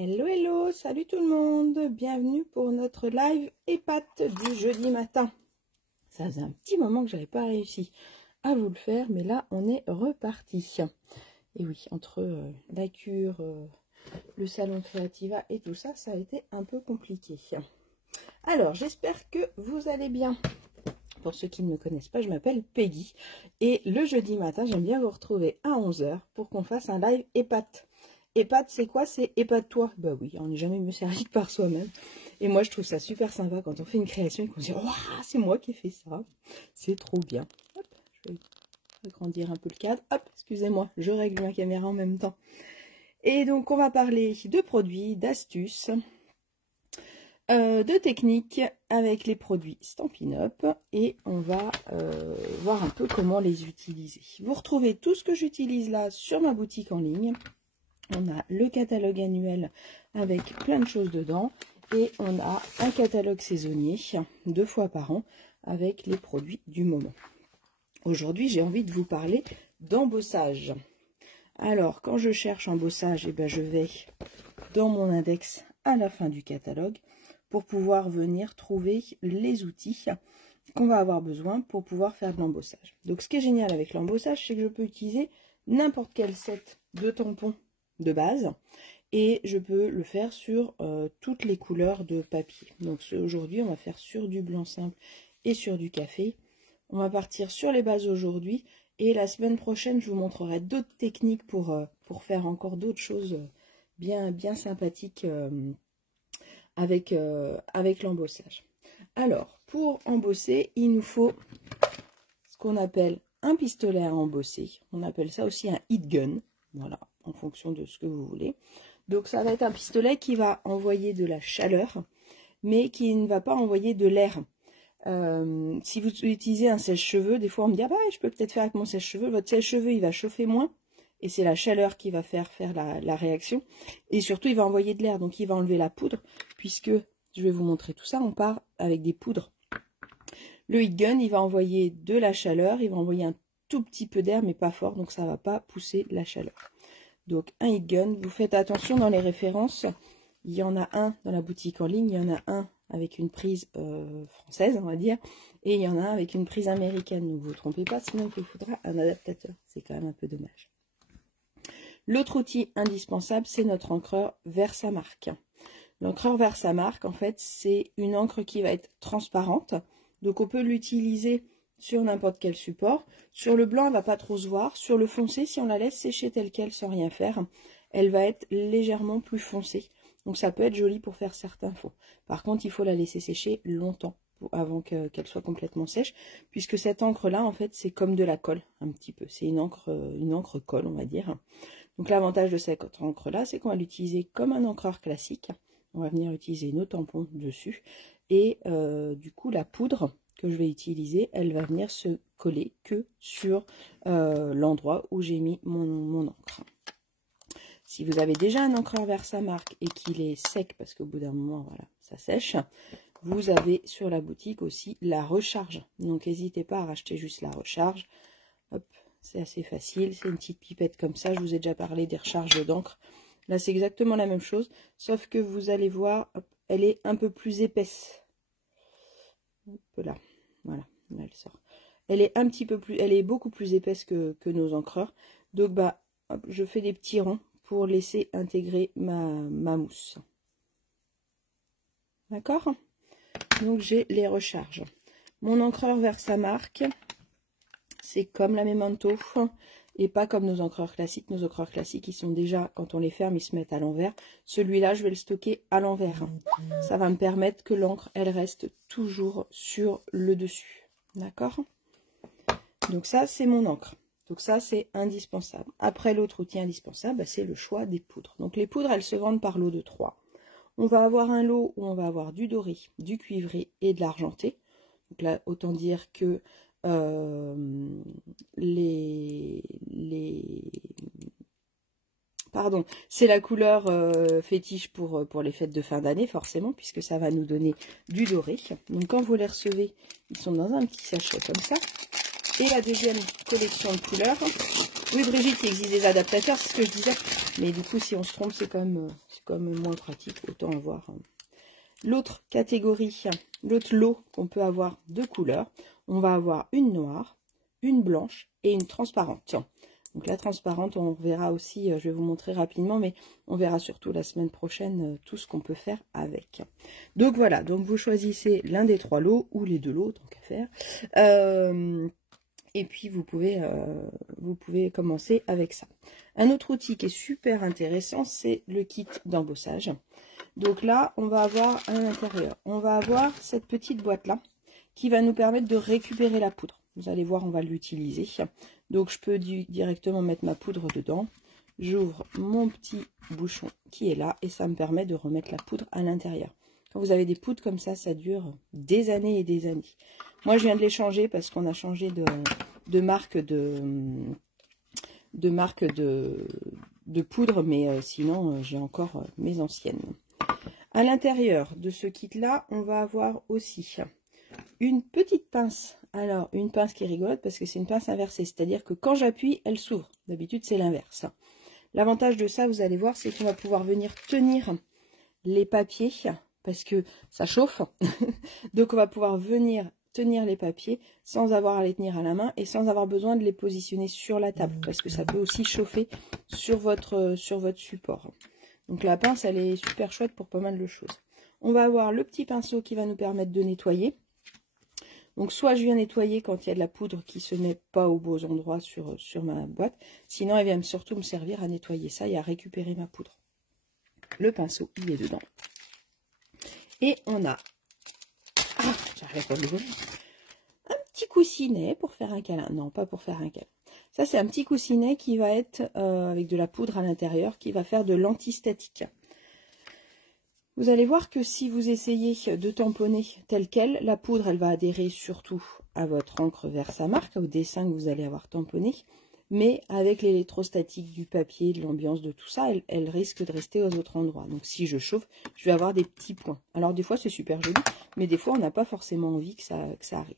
Hello, hello, salut tout le monde, bienvenue pour notre live épate du jeudi matin. Ça faisait un petit moment que j'avais pas réussi à vous le faire, mais là on est reparti. Et oui, entre la cure, le salon Créativa et tout ça, ça a été un peu compliqué. Alors, j'espère que vous allez bien. Pour ceux qui ne me connaissent pas, je m'appelle Peggy. Et le jeudi matin, j'aime bien vous retrouver à 11 h pour qu'on fasse un live épate. Épate, c'est quoi? C'est épate-toi. Bah oui, on n'est jamais mieux servi que par soi-même. Et moi, je trouve ça super sympa quand on fait une création et qu'on se dit « Waouh, c'est moi qui ai fait ça !» C'est trop bien. Hop, je vais agrandir un peu le cadre. Hop, excusez-moi, je règle ma caméra en même temps. Et donc, on va parler de produits, d'astuces, de techniques avec les produits Stampin' Up. Et on va voir un peu comment les utiliser. Vous retrouvez tout ce que j'utilise là sur ma boutique en ligne. On a le catalogue annuel avec plein de choses dedans. Et on a un catalogue saisonnier 2 fois par an avec les produits du moment. Aujourd'hui, j'ai envie de vous parler d'embossage. Alors, quand je cherche embossage, eh ben, je vais dans mon index à la fin du catalogue pour pouvoir venir trouver les outils qu'on va avoir besoin pour pouvoir faire de l'embossage. Donc, ce qui est génial avec l'embossage, c'est que je peux utiliser n'importe quel set de tampons de base et je peux le faire sur toutes les couleurs de papier. Donc aujourd'hui on va faire sur du blanc simple et sur du café. On va partir sur les bases aujourd'hui et la semaine prochaine je vous montrerai d'autres techniques pour faire encore d'autres choses bien sympathiques avec l'embossage. Alors pour embosser il nous faut ce qu'on appelle un pistolet à embosser. On appelle ça aussi un heat gun. Voilà, en fonction de ce que vous voulez. Donc ça va être un pistolet qui va envoyer de la chaleur, mais qui ne va pas envoyer de l'air. Si vous utilisez un sèche-cheveux, des fois on me dit ah bah je peux peut-être faire avec mon sèche-cheveux. Votre sèche-cheveux il va chauffer moins, et c'est la chaleur qui va faire la réaction. Et surtout il va envoyer de l'air, donc il va enlever la poudre, puisque je vais vous montrer tout ça. On part avec des poudres. Le heat gun il va envoyer de la chaleur, il va envoyer un tout petit peu d'air mais pas fort, donc ça va pas pousser la chaleur. Donc un heat gun, vous faites attention dans les références, il y en a un dans la boutique en ligne, il y en a un avec une prise française on va dire, et il y en a un avec une prise américaine, donc vous ne vous trompez pas, sinon il vous faudra un adaptateur, c'est quand même un peu dommage. L'autre outil indispensable, c'est notre encreur Versamark. L'encreur Versamark, en fait, c'est une encre qui va être transparente, donc on peut l'utiliser sur n'importe quel support. Sur le blanc, elle va pas trop se voir. Sur le foncé, si on la laisse sécher telle qu'elle sans rien faire, elle va être légèrement plus foncée. Donc ça peut être joli pour faire certains fonds. Par contre, il faut la laisser sécher longtemps avant qu'elle soit complètement sèche, puisque cette encre-là, en fait, c'est comme de la colle, un petit peu. C'est une encre colle, on va dire. Donc l'avantage de cette encre-là, c'est qu'on va l'utiliser comme un encreur classique. On va venir utiliser nos tampons dessus. Et du coup, la poudre que je vais utiliser, elle va venir se coller que sur l'endroit où j'ai mis mon encre. Si vous avez déjà un encreur Versamark et qu'il est sec, parce qu'au bout d'un moment, voilà, ça sèche, vous avez sur la boutique aussi la recharge. Donc n'hésitez pas à racheter juste la recharge. Hop, c'est assez facile, c'est une petite pipette comme ça. Je vous ai déjà parlé des recharges d'encre. Là, c'est exactement la même chose, sauf que vous allez voir, hop, elle est un peu plus épaisse. Hop là. Voilà, là elle sort. Elle est un petit peu plus, elle est beaucoup plus épaisse que nos encreurs. Donc bah, hop, je fais des petits ronds pour laisser intégrer ma mousse. D'accord? Donc j'ai les recharges. Mon encreur Versamark, c'est comme la Memento et pas comme nos encreurs classiques. Nos encreurs classiques, ils sont déjà, quand on les ferme, ils se mettent à l'envers. Celui-là, je vais le stocker à l'envers. Ça va me permettre que l'encre, elle reste toujours sur le dessus. D'accord? Donc ça, c'est mon encre. Donc ça, c'est indispensable. Après, l'autre outil indispensable, c'est le choix des poudres. Donc les poudres, elles se vendent par lot de 3. On va avoir un lot où on va avoir du doré, du cuivré et de l'argenté. Donc là, autant dire que c'est la couleur fétiche pour les fêtes de fin d'année, forcément, puisque ça va nous donner du doré. Donc quand vous les recevez, ils sont dans un petit sachet comme ça. Et la deuxième collection de couleurs, Oui, Brigitte, il existe des adaptateurs, c'est ce que je disais. Mais du coup, si on se trompe, c'est quand même moins pratique. Autant avoir l'autre catégorie, l'autre lot qu'on peut avoir de couleurs. On va avoir une noire, une blanche et une transparente. Donc la transparente, on verra aussi, je vais vous montrer rapidement, mais on verra surtout la semaine prochaine tout ce qu'on peut faire avec. Donc voilà, donc vous choisissez l'un des 3 lots ou les 2 lots, tant qu'à faire. Et puis vous pouvez commencer avec ça. Un autre outil qui est super intéressant, c'est le kit d'embossage. Donc là, on va avoir à l'intérieur, on va avoir cette petite boîte-là qui va nous permettre de récupérer la poudre. Vous allez voir, on va l'utiliser. Donc je peux directement mettre ma poudre dedans. J'ouvre mon petit bouchon qui est là et ça me permet de remettre la poudre à l'intérieur. Quand vous avez des poudres comme ça dure des années et des années. Moi, je viens de les changer parce qu'on a changé de marque de poudre, mais sinon, j'ai encore mes anciennes. À l'intérieur de ce kit-là, on va avoir aussi une petite pince. Alors, une pince qui est rigolote parce que c'est une pince inversée, c'est-à-dire que quand j'appuie, elle s'ouvre. D'habitude, c'est l'inverse. L'avantage de ça, vous allez voir, c'est qu'on va pouvoir venir tenir les papiers parce que ça chauffe. Donc, on va pouvoir venir tenir les papiers sans avoir à les tenir à la main et sans avoir besoin de les positionner sur la table parce que ça peut aussi chauffer sur votre support. Donc, la pince, elle est super chouette pour pas mal de choses. On va avoir le petit pinceau qui va nous permettre de nettoyer. Donc, soit je viens nettoyer quand il y a de la poudre qui ne se met pas aux beaux endroits sur ma boîte. Sinon, elle vient surtout me servir à nettoyer ça et à récupérer ma poudre. Le pinceau, il est dedans. Et on a, j'arrive pas à le voler, un petit coussinet pour faire un câlin. Non, pas pour faire un câlin. Ça, c'est un petit coussinet qui va être avec de la poudre à l'intérieur, qui va faire de l'antistatique. Vous allez voir que si vous essayez de tamponner tel quel, la poudre, elle va adhérer surtout à votre encre Versamark, au dessin que vous allez avoir tamponné. Mais avec l'électrostatique du papier, de l'ambiance, de tout ça, elle risque de rester aux autres endroits. Donc si je chauffe, je vais avoir des petits points. Alors des fois, c'est super joli, mais des fois, on n'a pas forcément envie que ça arrive.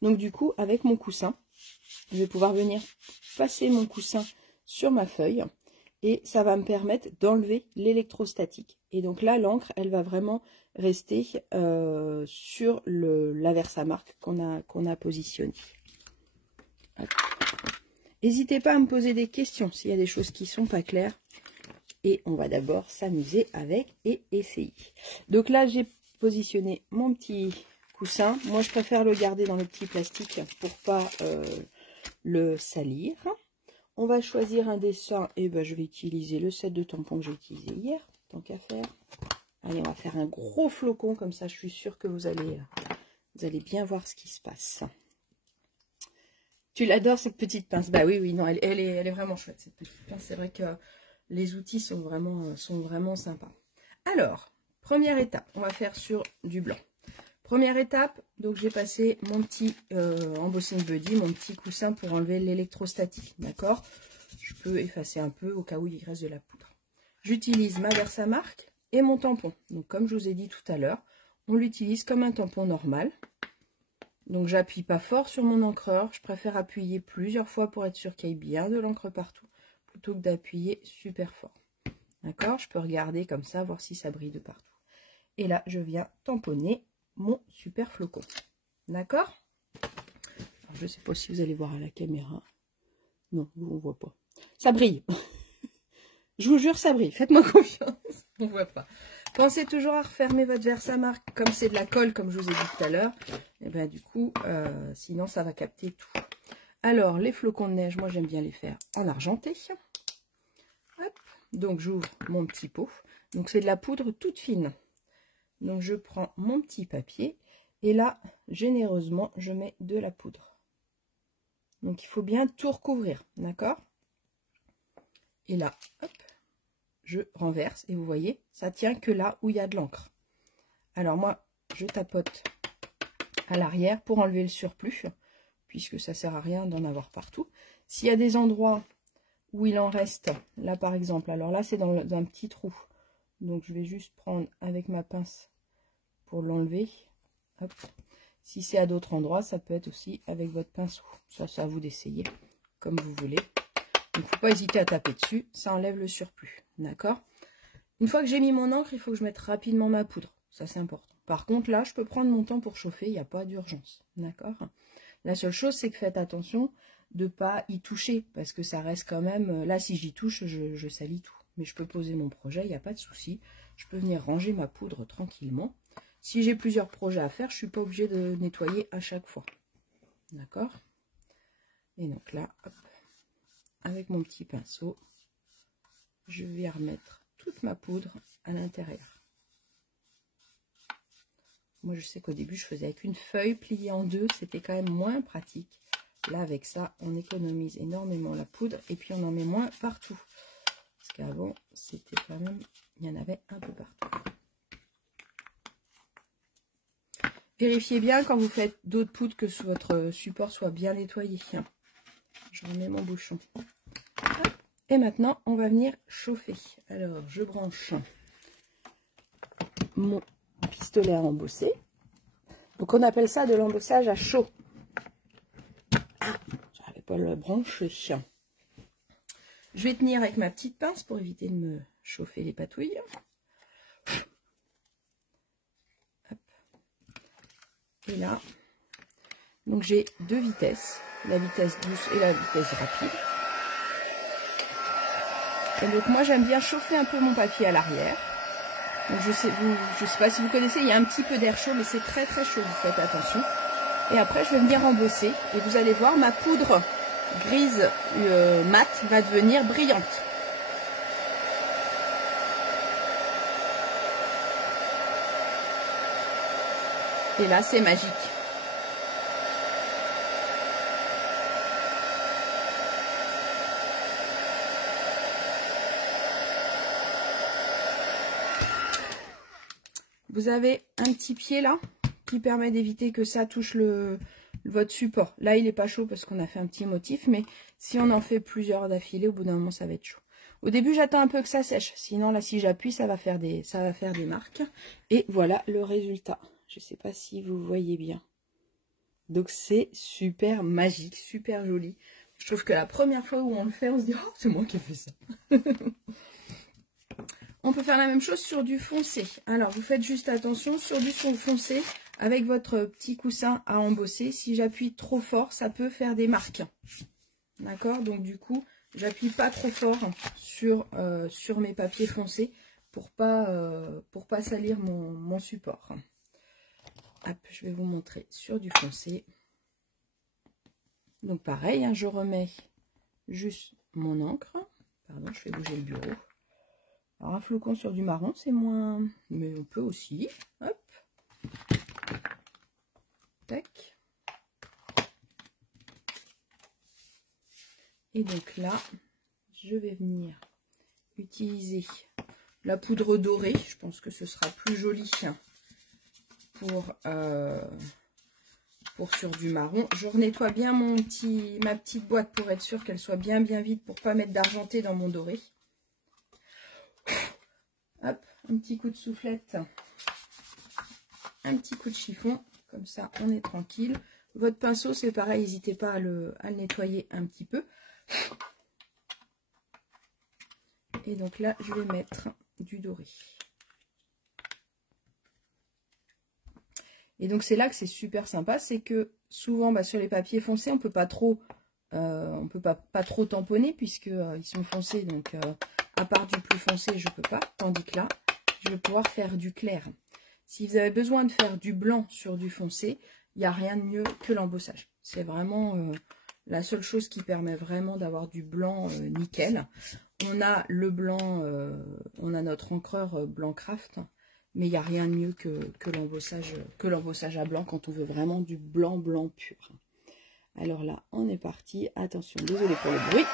Donc du coup, avec mon coussin, je vais pouvoir venir passer mon coussin sur ma feuille. Et ça va me permettre d'enlever l'électrostatique. Et donc là, l'encre, elle va vraiment rester sur la Versamark qu'on a positionné. N'hésitez pas à me poser des questions s'il y a des choses qui ne sont pas claires. Et on va d'abord s'amuser avec et essayer. Donc là, j'ai positionné mon petit coussin. Moi, je préfère le garder dans le petit plastique pour pas le salir. On va choisir un dessin et ben, je vais utiliser le set de tampons que j'ai utilisé hier, tant qu'à faire. Allez, on va faire un gros flocon, comme ça je suis sûre que vous allez bien voir ce qui se passe. Tu l'adores cette petite pince? Bah oui, non, elle est vraiment chouette cette petite pince. C'est vrai que les outils sont vraiment sympas. Alors, première étape, on va faire sur du blanc. Première étape, donc j'ai passé mon petit embossing buddy, mon petit coussin pour enlever l'électrostatique, d'accord? Je peux effacer un peu au cas où il reste de la poudre. J'utilise ma Versamark et mon tampon. Donc comme je vous ai dit tout à l'heure, on l'utilise comme un tampon normal. Donc j'appuie pas fort sur mon encreur, je préfère appuyer plusieurs fois pour être sûr qu'il y ait bien de l'encre partout, plutôt que d'appuyer super fort. D'accord? Je peux regarder comme ça, voir si ça brille de partout. Et là, je viens tamponner mon super flocon. D'accord? Je ne sais pas si vous allez voir à la caméra. Non, on ne voit pas. Ça brille. Je vous jure, ça brille. Faites-moi confiance. On ne voit pas. Pensez toujours à refermer votre Versamark. Comme c'est de la colle, comme je vous ai dit tout à l'heure. Et bien du coup, sinon ça va capter tout. Alors, les flocons de neige, moi j'aime bien les faire en argenté. Hop. Donc j'ouvre mon petit pot. Donc c'est de la poudre toute fine. Donc je prends mon petit papier et là, généreusement, je mets de la poudre. Donc il faut bien tout recouvrir, d'accord? Et là, hop, je renverse et vous voyez, ça tient que là où il y a de l'encre. Alors moi, je tapote à l'arrière pour enlever le surplus, puisque ça sert à rien d'en avoir partout. S'il y a des endroits où il en reste, là par exemple, alors là c'est dans un petit trou. Donc je vais juste prendre avec ma pince pour l'enlever. Si c'est à d'autres endroits, ça peut être aussi avec votre pinceau. Ça à vous d'essayer comme vous voulez. ne faut pas hésiter à taper dessus, ça enlève le surplus. D'accord? Une fois que j'ai mis mon encre, il faut que je mette rapidement ma poudre. Ça, c'est important. Par contre, là, je peux prendre mon temps pour chauffer, il n'y a pas d'urgence. D'accord? La seule chose, c'est que faites attention de ne pas y toucher, parce que ça reste quand même... Là, si j'y touche, je salis tout. Mais je peux poser mon projet, il n'y a pas de souci. Je peux venir ranger ma poudre tranquillement. Si j'ai plusieurs projets à faire, je ne suis pas obligée de nettoyer à chaque fois. D'accord? Et donc là, hop, avec mon petit pinceau, je vais remettre toute ma poudre à l'intérieur. Moi, je sais qu'au début, je faisais avec une feuille pliée en deux. C'était quand même moins pratique. Là, avec ça, on économise énormément la poudre. Et puis, on en met moins partout. Parce qu'avant, c'était quand même... Il y en avait un peu partout. Vérifiez bien quand vous faites d'autres poudres que votre support soit bien nettoyé. Je remets mon bouchon. Et maintenant, on va venir chauffer. Alors, je branche mon pistolet à embosser. Donc, on appelle ça de l'embossage à chaud. Ah, j'arrivais pas à le brancher. Je vais tenir avec ma petite pince pour éviter de me chauffer les patouilles. Hop. Et là, donc j'ai deux vitesses, la vitesse douce et la vitesse rapide. Et donc moi j'aime bien chauffer un peu mon papier à l'arrière. Donc je sais pas si vous connaissez, il y a un petit peu d'air chaud, mais c'est très très chaud, vous faites attention. Et après je vais venir embosser et vous allez voir ma poudre grise mat va devenir brillante. Et là c'est magique. Vous avez un petit pied là qui permet d'éviter que ça touche votre support. Là, il n'est pas chaud parce qu'on a fait un petit motif, mais si on en fait plusieurs d'affilée, au bout d'un moment, ça va être chaud. Au début, j'attends un peu que ça sèche. Sinon, là, si j'appuie, ça va faire des marques. Et voilà le résultat. Je ne sais pas si vous voyez bien. Donc, c'est super magique, super joli. Je trouve que la première fois où on le fait, on se dit « Oh, c'est moi qui ai fait ça !» On peut faire la même chose sur du foncé. Alors, vous faites juste attention sur du foncé avec votre petit coussin à embosser. Si j'appuie trop fort, ça peut faire des marques. D'accord? Donc, du coup, j'appuie pas trop fort sur mes papiers foncés pour pas salir mon support. Hop, je vais vous montrer sur du foncé. Donc, pareil, hein, je remets juste mon encre. Pardon, je fais bouger le bureau. Alors, un flocon sur du marron, c'est moins... Mais on peut aussi. Hop. Tac. Et donc là, je vais venir utiliser la poudre dorée. Je pense que ce sera plus joli pour sur du marron. Je nettoie bien ma petite boîte pour être sûr qu'elle soit bien vide pour pas mettre d'argenté dans mon doré. Hop, un petit coup de soufflette, un petit coup de chiffon, comme ça on est tranquille. Votre pinceau c'est pareil, n'hésitez pas à le nettoyer un petit peu. Et donc là je vais mettre du doré. Et donc c'est là que c'est super sympa, c'est que souvent sur les papiers foncés on peut pas trop tamponner puisque ils sont foncés, donc à part du plus foncé je peux pas, tandis que là je vais pouvoir faire du clair. Si vous avez besoin de faire du blanc sur du foncé, il n'y a rien de mieux que l'embossage. C'est vraiment la seule chose qui permet vraiment d'avoir du blanc nickel. On a le blanc, on a notre encreur Blancraft, mais il n'y a rien de mieux que l'embossage à blanc quand on veut vraiment du blanc pur. Alors là, on est parti. Attention, désolé pour le bruit.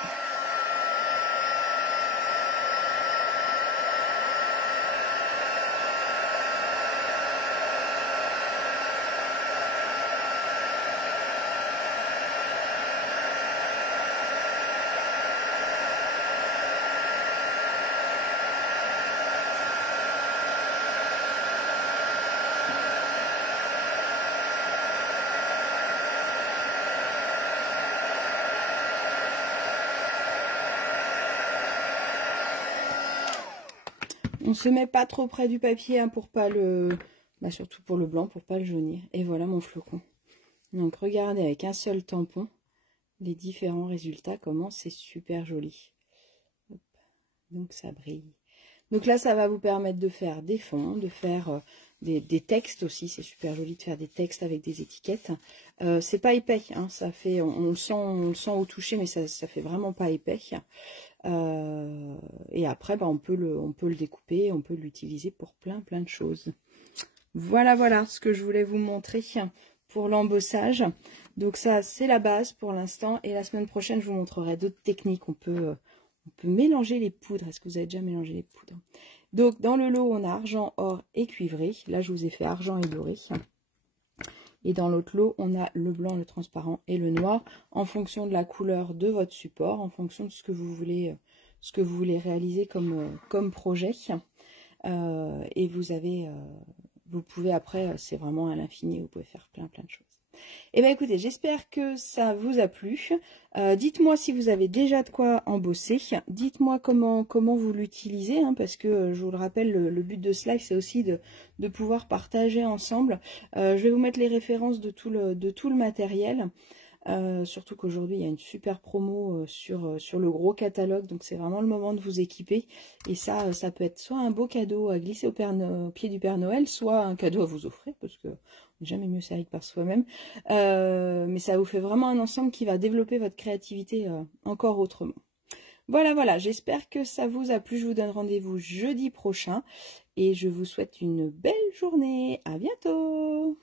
On se met pas trop près du papier hein, pour pas le... Bah, surtout pour le blanc, pour pas le jaunir. Et voilà mon flocon. Donc regardez avec un seul tampon les différents résultats, comment c'est super joli. Hop. Donc ça brille. Donc là ça va vous permettre de faire des fonds, de faire des textes aussi. C'est super joli de faire des textes avec des étiquettes. C'est pas épais, hein, ça fait, on le sent au toucher, mais ça fait vraiment pas épais. Et après bah, on peut le découper, on peut l'utiliser pour plein de choses. Voilà ce que je voulais vous montrer pour l'embossage. Donc ça, c'est la base pour l'instant. Et la semaine prochaine, je vous montrerai d'autres techniques. On peut mélanger les poudres. Est-ce que vous avez déjà mélangé les poudres? Donc dans le lot, on a argent, or et cuivré. Là, je vous ai fait argent et doré. Et dans l'autre lot, on a le blanc, le transparent et le noir, en fonction de la couleur de votre support, en fonction de ce que vous voulez réaliser comme projet. Et vous pouvez après, c'est vraiment à l'infini, vous pouvez faire plein de choses. Et bien écoutez, j'espère que ça vous a plu. Dites-moi si vous avez déjà de quoi embosser. Dites-moi comment vous l'utilisez, hein, parce que je vous le rappelle, le but de ce live, c'est aussi de pouvoir partager ensemble. Je vais vous mettre les références de tout le matériel. Surtout qu'aujourd'hui il y a une super promo sur le gros catalogue, donc c'est vraiment le moment de vous équiper. Et ça peut être soit un beau cadeau à glisser au pied du Père Noël, soit un cadeau à vous offrir, parce que on n'est jamais mieux servi que par soi-même. Mais ça vous fait vraiment un ensemble qui va développer votre créativité encore autrement. Voilà, j'espère que ça vous a plu. Je vous donne rendez-vous jeudi prochain et je vous souhaite une belle journée. À bientôt!